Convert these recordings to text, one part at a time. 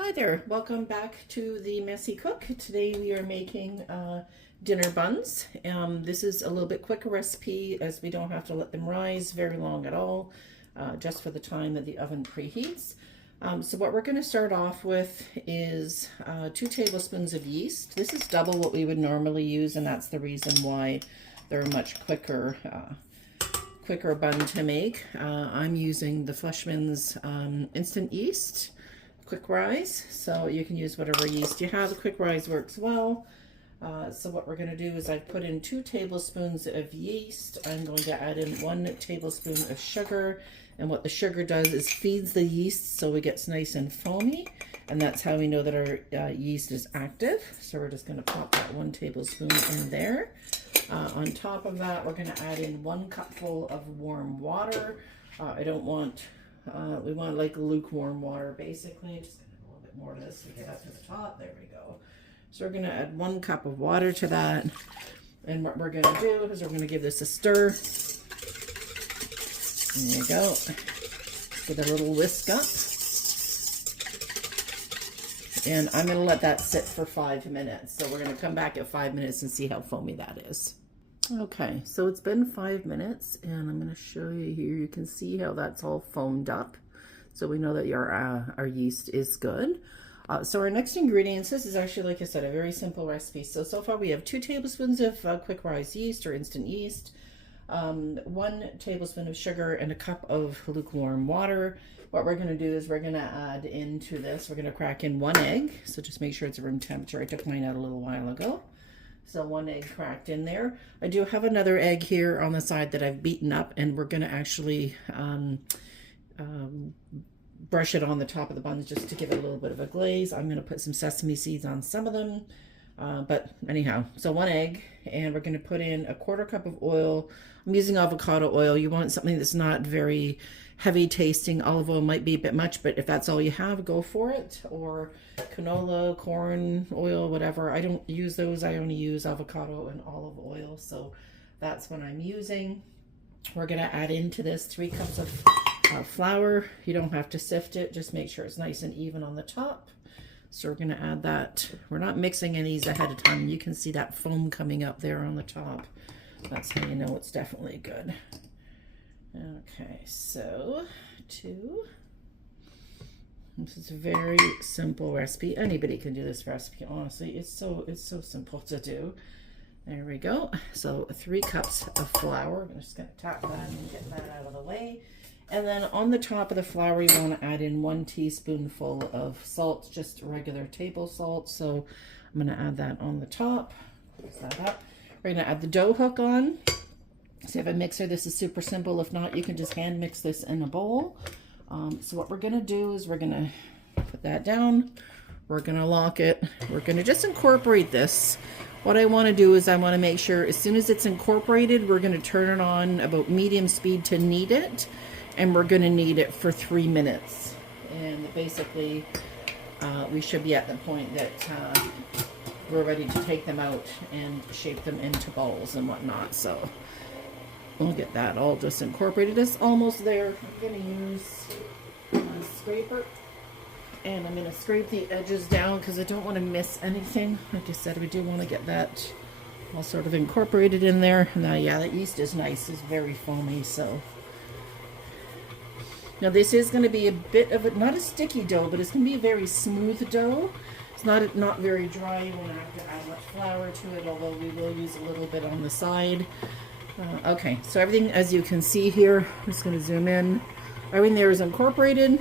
Hi there, welcome back to the Messy Cook. Today we are making dinner buns. This is a little bit quicker recipe as we don't have to let them rise very long at all, just for the time that the oven preheats. So what we're going to start off with is 2 tablespoons of yeast. This is double what we would normally use, and that's the reason why they're a much quicker bun to make. I'm using the Fleischmann's instant yeast. Quick rise, so you can use whatever yeast you have. The quick rise works well. So what we're going to do is I've put in 2 tablespoons of yeast. I'm going to add in 1 tablespoon of sugar, and what the sugar does is feeds the yeast so it gets nice and foamy, and that's how we know that our yeast is active. So we're just going to pop that 1 tablespoon in there. On top of that, we're going to add in 1 cupful of warm water. We want like lukewarm water, basically. Just gonna add a little bit more of this to get up to the top. There we go. So we're gonna add 1 cup of water to that. And what we're gonna do is we're gonna give this a stir. There you go. Give it a little whisk up. And I'm gonna let that sit for 5 minutes. So we're gonna come back at 5 minutes and see how foamy that is. Okay, so it's been 5 minutes, and I'm going to show you here. You can see how that's all foamed up. So we know that our yeast is good. So our next ingredients, this is actually, like I said, a very simple recipe. So far we have 2 tablespoons of quick rise yeast or instant yeast, 1 tablespoon of sugar, and a cup of lukewarm water. What we're going to do is we're going to add into this, we're going to crack in 1 egg. So just make sure it's room temperature. I took mine out a little while ago. So 1 egg cracked in there. I do have another egg here on the side that I've beaten up, and we're going to actually brush it on the top of the buns just to give it a little bit of a glaze. I'm going to put some sesame seeds on some of them. But anyhow, so 1 egg, and we're going to put in a 1/4 cup of oil. I'm using avocado oil. You want something that's not very heavy tasting. Olive oil might be a bit much, but if that's all you have, go for it. Or canola, corn oil, whatever. I don't use those. I only use avocado and olive oil. So that's what I'm using. We're going to add into this 3 cups of flour. You don't have to sift it. Just make sure it's nice and even on the top. So we're going to add that. We're not mixing any of these ahead of time. You can see that foam coming up there on the top. That's how you know it's definitely good. Okay, so 2. This is a very simple recipe. Anybody can do this recipe, honestly. It's so simple to do. There we go. So 3 cups of flour. I'm just going to tap that and get that out of the way. And then on the top of the flour, you want to add in 1 teaspoonful of salt, just regular table salt. So I'm going to add that on the top. Close that up. We're going to add the dough hook on. So if you have a mixer, this is super simple. If not, you can just hand mix this in a bowl. So what we're going to do is we're going to put that down. We're going to lock it. We're going to just incorporate this. What I want to do is I want to make sure as soon as it's incorporated, we're going to turn it on about medium speed to knead it. And we're going to knead it for 3 minutes. And basically, we should be at the point that we're ready to take them out and shape them into balls and whatnot. So we'll get that all just incorporated. It's almost there. I'm going to use a scraper, and I'm going to scrape the edges down because I don't want to miss anything. Like I said, we do want to get that all sort of incorporated in there. Now, yeah, the yeast is nice. It's very foamy, so. Now this is going to be a bit of not a sticky dough, but it's going to be a very smooth dough. It's not very dry. You won't have to add much flour to it, although we will use a little bit on the side. Okay, so everything, as you can see here, I'm just going to zoom in. Everything there is incorporated.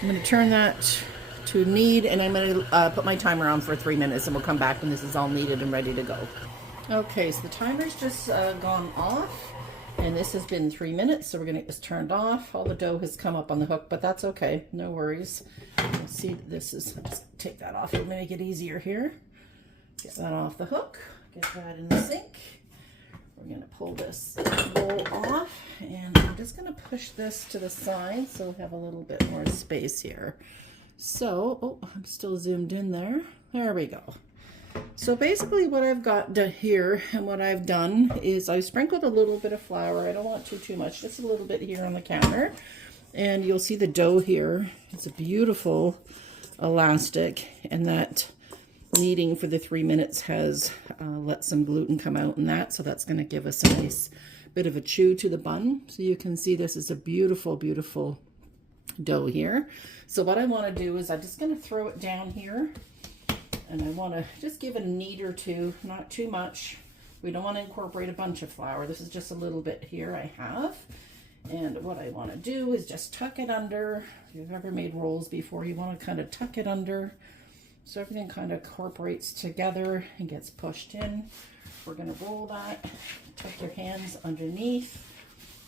I'm going to turn that to knead, and I'm going to put my timer on for 3 minutes, and we'll come back when this is all kneaded and ready to go. Okay, so the timer's just gone off. And this has been 3 minutes, so we're going to get this turned off. All the dough has come up on the hook, but that's okay. No worries. You'll see this is, I'll just take that off to make it easier here. Get that off the hook. Get that in the sink. We're going to pull this bowl off, and I'm just going to push this to the side so we have a little bit more space here. So, oh, I'm still zoomed in there. There we go. So basically what I've got here and what I've done is I've sprinkled a little bit of flour. I don't want too much, just a little bit here on the counter. And you'll see the dough here. It's a beautiful elastic, and that kneading for the 3 minutes has let some gluten come out in that, so that's going to give us a nice bit of a chew to the bun. So you can see this is a beautiful, beautiful dough here. So what I want to do is I'm just going to throw it down here, and I want to just give it a knead or two, not too much. We don't want to incorporate a bunch of flour. This is just a little bit here I have. And what I want to do is just tuck it under. If you've ever made rolls before, you want to kind of tuck it under so everything kind of incorporates together and gets pushed in. We're going to roll that, tuck your hands underneath,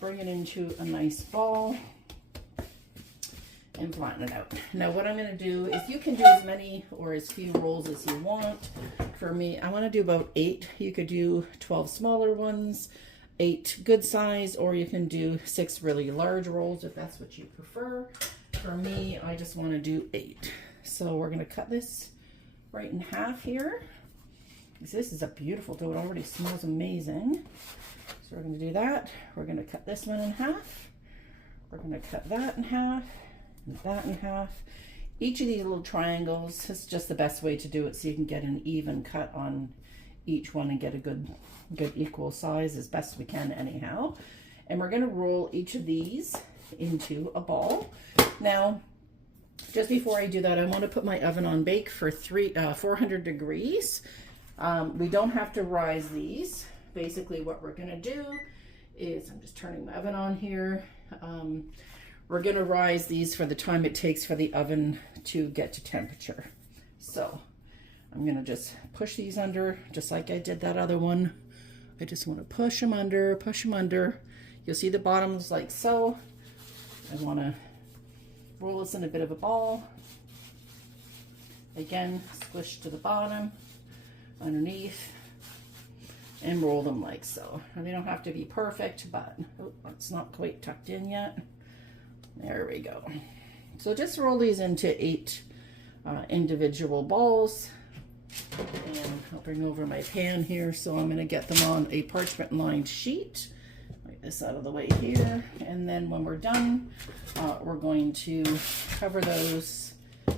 bring it into a nice ball, and flatten it out. Now what I'm going to do is, you can do as many or as few rolls as you want. For me, I want to do about 8. You could do 12 smaller ones, 8 good size, or you can do 6 really large rolls if that's what you prefer. For me, I just want to do 8. So we're going to cut this right in half here. This is a beautiful dough. It already smells amazing. So we're going to do that. We're going to cut this one in half. We're going to cut that in half, and that in half. Each of these little triangles is just the best way to do it, so you can get an even cut on each one and get a good equal size as best we can anyhow. And we're going to roll each of these into a ball. Now, just before I do that, I want to put my oven on bake for 400 degrees. We don't have to rise these. Basically what we're going to do is, I'm just turning my oven on here. We're going to rise these for the time it takes for the oven to get to temperature. So I'm going to just push these under just like I did that other one. I just want to push them under, push them under. You'll see the bottoms like so. I want to roll this in a bit of a ball. Again, squish to the bottom, underneath, and roll them like so. And they don't have to be perfect, but it's not quite tucked in yet. There we go. So just roll these into 8 individual balls. And I'll bring over my pan here, so I'm going to get them on a parchment lined sheet. Get this out of the way here, and then when we're done, we're going to cover those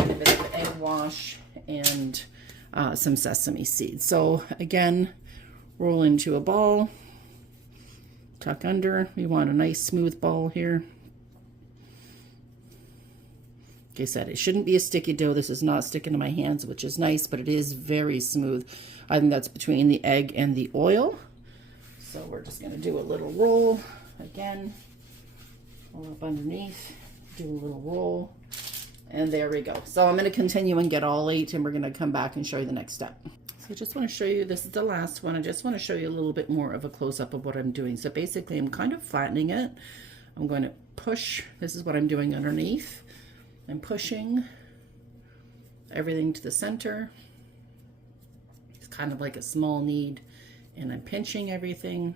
in a bit of egg wash and some sesame seeds. So again, roll into a ball, tuck under. We want a nice smooth ball here. Like I said, it shouldn't be a sticky dough. This is not sticking to my hands, which is nice, but it is very smooth. I think that's between the egg and the oil. So we're just going to do a little roll again. Roll up underneath, do a little roll, and there we go. So I'm going to continue and get all 8, and we're going to come back and show you the next step. So I just want to show you, this is the last one. I just want to show you a little bit more of a close-up of what I'm doing. So basically, I'm kind of flattening it. I'm going to push. This is what I'm doing underneath. I'm pushing everything to the center. It's kind of like a small knead, and I'm pinching everything.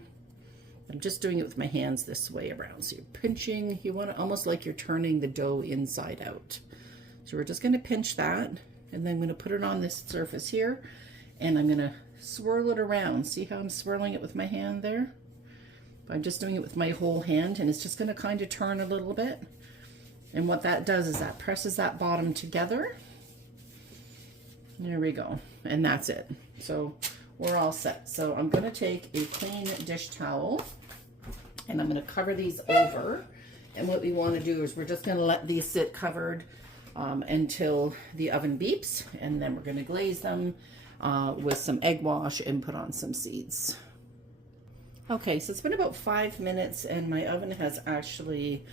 I'm just doing it with my hands this way around. So you're pinching, you want to almost like you're turning the dough inside out. So we're just going to pinch that, and then I'm going to put it on this surface here, and I'm going to swirl it around. See how I'm swirling it with my hand there? I'm just doing it with my whole hand, and it's just going to kind of turn a little bit. And what that does is that presses that bottom together. There we go. And that's it. So we're all set. So I'm going to take a clean dish towel, and I'm going to cover these over. And what we want to do is we're just going to let these sit covered until the oven beeps. And then we're going to glaze them with some egg wash and put on some seeds. Okay, so it's been about 5 minutes, and my oven has actually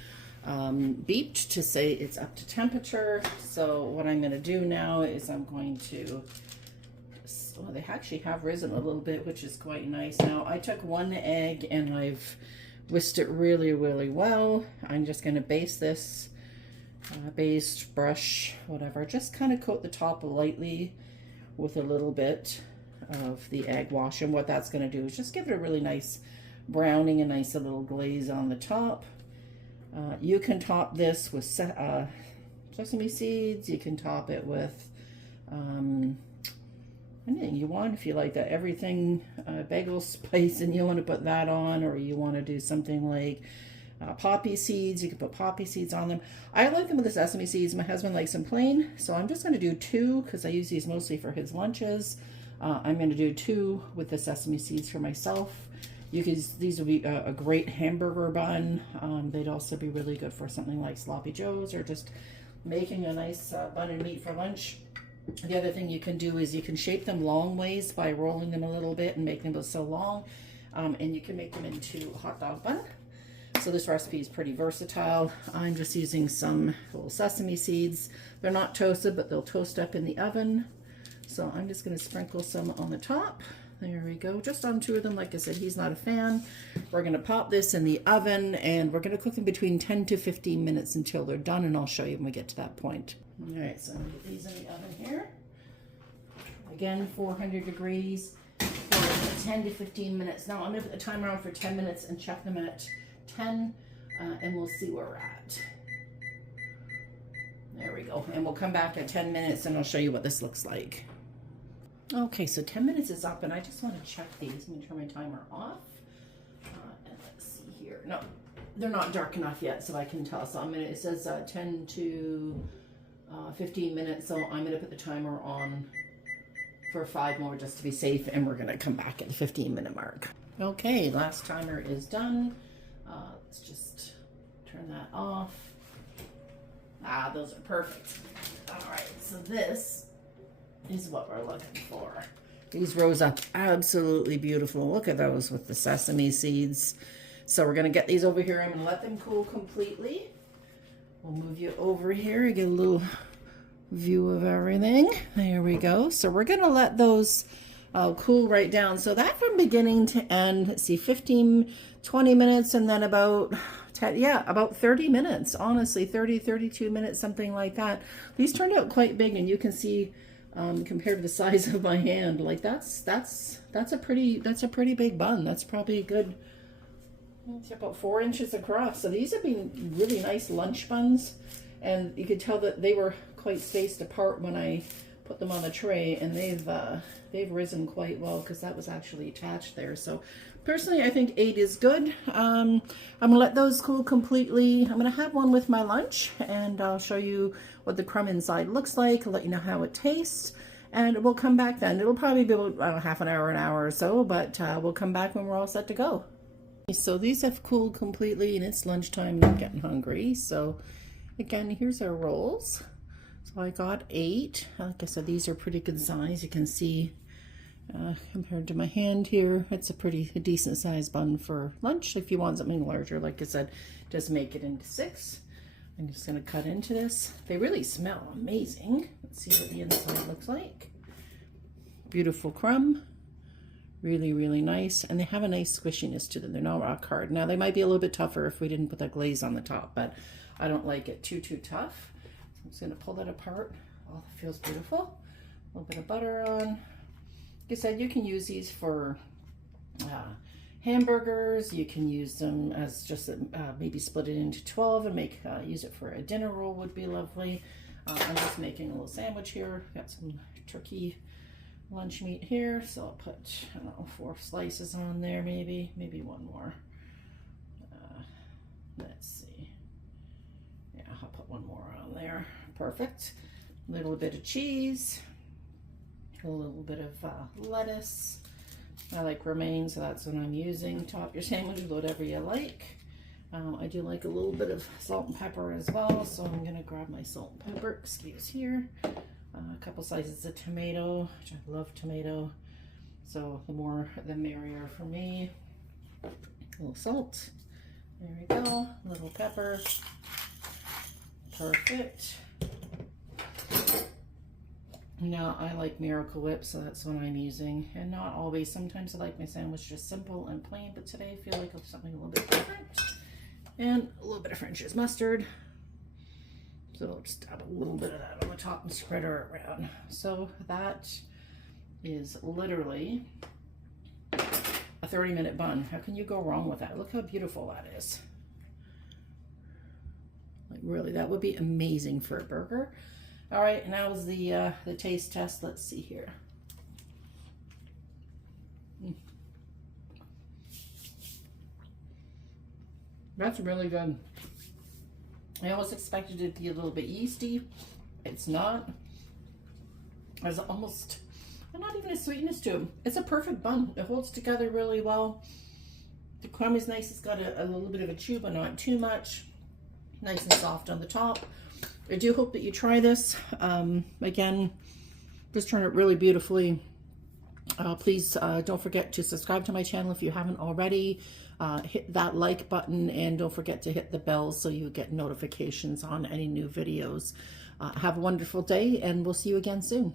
beeped to say it's up to temperature. So what I'm going to do now is I'm going to, oh, they actually have risen a little bit, which is quite nice. Now I took 1 egg and I've whisked it really, really well. I'm just going to baste this, baste, brush, whatever. Just kind of coat the top lightly with a little bit of the egg wash. And what that's going to do is just give it a really nice browning, a nice little glaze on the top. You can top this with sesame seeds. You can top it with anything you want if you like that. Everything, bagel spice, and you want to put that on, or you want to do something like poppy seeds. You can put poppy seeds on them. I like them with the sesame seeds. My husband likes them plain, so I'm just going to do 2 because I use these mostly for his lunches. I'm going to do 2 with the sesame seeds for myself. These would be a great hamburger bun. They'd also be really good for something like sloppy joes or just making a nice bun and meat for lunch. The other thing you can do is you can shape them long ways by rolling them a little bit and making them so long. And you can make them into a hot dog bun. So this recipe is pretty versatile. I'm just using some little sesame seeds. They're not toasted, but they'll toast up in the oven. So I'm just going to sprinkle some on the top. There we go, just on 2 of them. Like I said, he's not a fan. We're going to pop this in the oven and we're going to cook them between 10 to 15 minutes until they're done, and I'll show you when we get to that point. All right, so I'm going to get these in the oven here. Again, 400 degrees for 10 to 15 minutes. Now I'm going to put the timer on for 10 minutes and check them at 10, and we'll see where we're at. There we go, and we'll come back at 10 minutes and I'll show you what this looks like. Okay, so 10 minutes is up, and I just want to check these. I'm going to turn my timer off. And let's see here. No, they're not dark enough yet, so I can tell. So I'm going to, it says 10 to 15 minutes, so I'm going to put the timer on for 5 more just to be safe, and we're going to come back at the 15-minute mark. Okay, last timer is done. Let's just turn that off. Ah, those are perfect. All right, so this is what we're looking for. These rose up absolutely beautiful. Look at those with the sesame seeds. So we're going to get these over here. I'm going to let them cool completely. We'll move you over here. You get a little view of everything. There we go. So we're going to let those cool right down. So that from beginning to end, let's see, 15, 20 minutes, and then about 10, yeah, about 30 minutes, honestly, 30, 32 minutes, something like that. These turned out quite big, and you can see compared to the size of my hand, like that's a pretty big bun. That's probably a good, it's about 4 inches across. So these have been really nice lunch buns, and you could tell that they were quite spaced apart when I put them on the tray, and they've risen quite well because that was actually attached there. So personally, I think 8 is good. I'm gonna let those cool completely. I'm gonna have one with my lunch, and I'll show you what the crumb inside looks like. I'll let you know how it tastes, and we'll come back then. It'll probably be about half an hour, or so, but we'll come back when we're all set to go. So these have cooled completely, and it's lunchtime, and I'm getting hungry. So again, here's our rolls. So I got 8. Like I said, these are pretty good size. You can see compared to my hand here, it's a decent size bun for lunch. If you want something larger, like I said, just make it into 6. I'm just going to cut into this. They really smell amazing. Let's see what the inside looks like. Beautiful crumb. Really, really nice. And they have a nice squishiness to them. They're not rock hard. Now, they might be a little bit tougher if we didn't put that glaze on the top, but I don't like it too tough. So I'm just going to pull that apart. Oh, it feels beautiful. A little bit of butter on. Like I said, you can use these for hamburgers. You can use them as just maybe split it into 12 and use it for a dinner roll would be lovely. I'm just making a little sandwich here. Got some turkey lunch meat here, so I'll put, I don't know, 4 slices on there, maybe 1 more. Let's see. Yeah, I'll put 1 more on there. Perfect. A little bit of cheese, a little bit of lettuce. I like romaine, so that's what I'm using. Top your sandwich with whatever you like. I do like a little bit of salt and pepper as well, so I'm going to grab my salt and pepper, excuse here. A couple slices of tomato, which I love tomato, so the more the merrier for me. A little salt, there we go, a little pepper, perfect. Now I like Miracle Whip, so that's what I'm using, and not always. Sometimes I like my sandwich just simple and plain, but today I feel like it's something a little bit different. And a little bit of French's mustard. So I'll just add a little bit of that on the top and spread her around. So that is literally a 30-minute bun. How can you go wrong with that? Look how beautiful that is. Like really, that would be amazing for a burger. All right, now is the taste test. Let's see here. That's really good. I almost expected it to be a little bit yeasty. It's not. There's almost not even a sweetness to it. It's a perfect bun. It holds together really well. The crumb is nice. It's got a little bit of a chew, but not too much. Nice and soft on the top. I do hope that you try this. Again, just turned out really beautifully. Please don't forget to subscribe to my channel if you haven't already. Hit that like button and don't forget to hit the bell so you get notifications on any new videos. Have a wonderful day and we'll see you again soon.